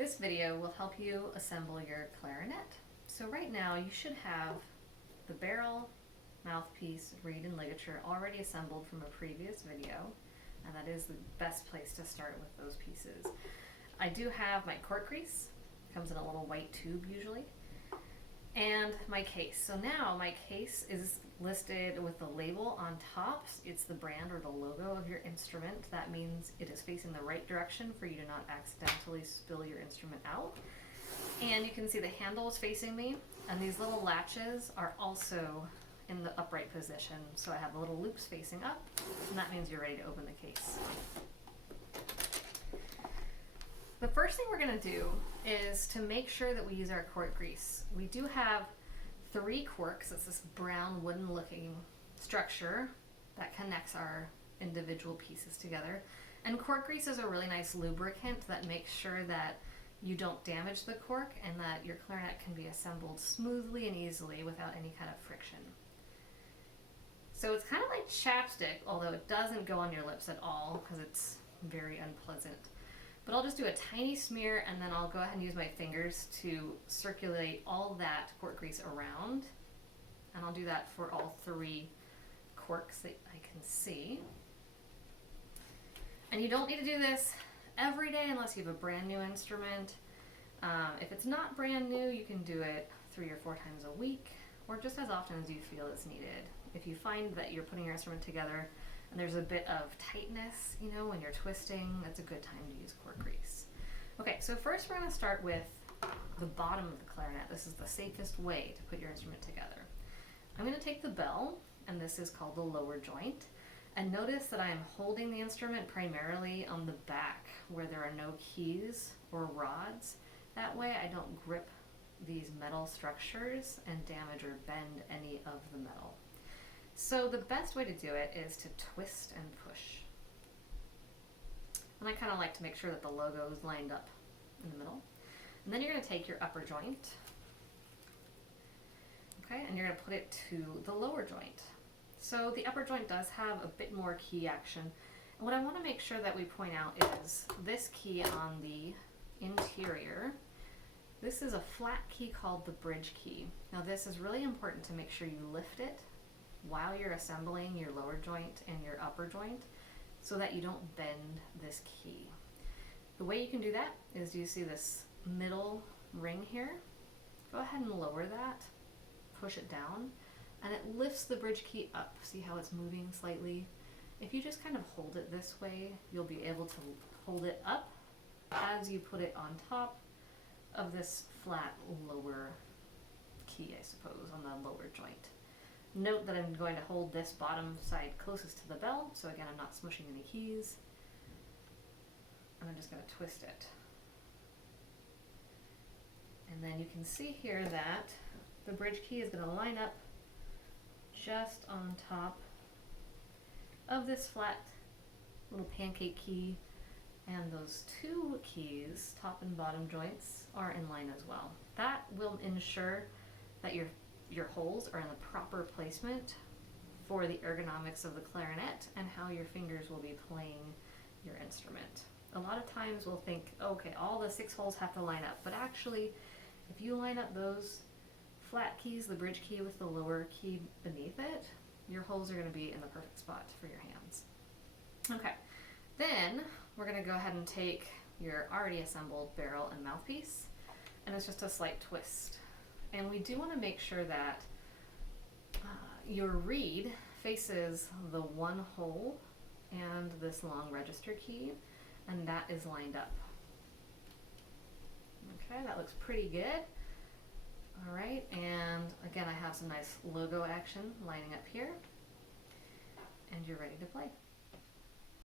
This video will help you assemble your clarinet. So right now you should have the barrel, mouthpiece, reed, and ligature already assembled from a previous video, and that is the best place to start with those pieces. I do have my cork grease, comes in a little white tube usually, and my case. So now my case is listed with the label on top. It's the brand or the logo of your instrument. That means it is facing the right direction for you to not accidentally spill your instrument out. And you can see the handle is facing me, and these little latches are also in the upright position. So I have the little loops facing up, and that means you're ready to open the case. The first thing we're going to do is to make sure that we use our cork grease. We do have 3 corks. It's this brown wooden looking structure that connects our individual pieces together. And cork grease is a really nice lubricant that makes sure that you don't damage the cork and that your clarinet can be assembled smoothly and easily without any kind of friction. So it's kind of like chapstick, although it doesn't go on your lips at all because it's very unpleasant. But I'll just do a tiny smear, and then I'll go ahead and use my fingers to circulate all that cork grease around. And I'll do that for all 3 corks that I can see. And you don't need to do this every day unless you have a brand new instrument. If it's not brand new, you can do it 3 or 4 times a week, or just as often as you feel it's needed. If you find that you're putting your instrument together and there's a bit of tightness, you know, when you're twisting, that's a good time to use cork grease. Okay, so first we're going to start with the bottom of the clarinet. This is the safest way to put your instrument together. I'm going to take the bell, and this is called the lower joint. And notice that I'm holding the instrument primarily on the back where there are no keys or rods. That way I don't grip these metal structures and damage or bend any of the metal. So the best way to do it is to twist and push. And I kind of like to make sure that the logo is lined up in the middle. And then you're going to take your upper joint, okay, and you're going to put it to the lower joint. So the upper joint does have a bit more key action. And what I want to make sure that we point out is this key on the interior. This is a flat key called the bridge key. Now this is really important to make sure you lift it while you're assembling your lower joint and your upper joint so that you don't bend this key. The way you can do that is, you see this middle ring here? Go ahead and lower that, push it down, and it lifts the bridge key up. See how it's moving slightly? If you just kind of hold it this way, you'll be able to hold it up as you put it on top of this flat lower key, I suppose, on the lower joint. Note that I'm going to hold this bottom side closest to the bell, so again I'm not smushing any keys. And I'm just going to twist it. And then you can see here that the bridge key is going to line up just on top of this flat little pancake key, and those 2 keys, top and bottom joints, are in line as well. That will ensure that your holes are in the proper placement for the ergonomics of the clarinet and how your fingers will be playing your instrument. A lot of times we'll think, okay, all the 6 holes have to line up, but actually if you line up those flat keys, the bridge key with the lower key beneath it, your holes are going to be in the perfect spot for your hands. Okay, then we're going to go ahead and take your already assembled barrel and mouthpiece, and it's just a slight twist. And we do want to make sure that your reed faces the 1 hole and this long register key, and that is lined up. Okay, that looks pretty good. All right, and again I have some nice logo action lining up here, and you're ready to play.